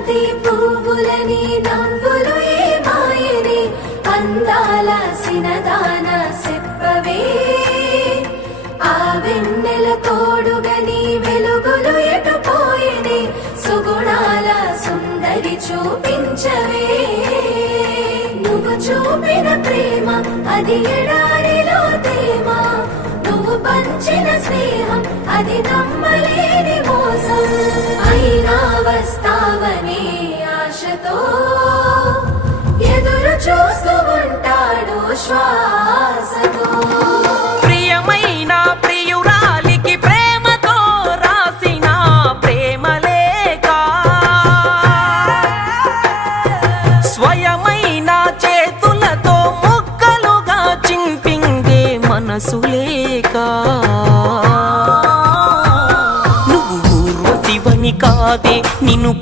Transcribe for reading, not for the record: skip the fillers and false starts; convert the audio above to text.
బంతి పువ్వులని నవ్వులు ఏమాయని అందాల సినదాన సెప్పవే ఆ వెన్నెల తోడుగని వెలుగులు ఎటుపోయని సుగుణాల సుందరి చూపించవే నువ్వు చూపిన ప్రేమ అది ఎడారిలో తేమ నువ్వు పంచిన స్నేహం అది నమ్మలేని మోసం అయినా వస్తావనే ఆశతో ఎదురు చూస్తూ ఉంటాడు శ్వాసతో ప్రియమైన ప్రియురాలికి ప్రేమతో రాసిన ప్రేమలేఖ స్వయమైన చేతులతో ముక్కలుగా చింపిందే మనసు లేక నువ్వు ఊర్వశివని కాదే నిన్ను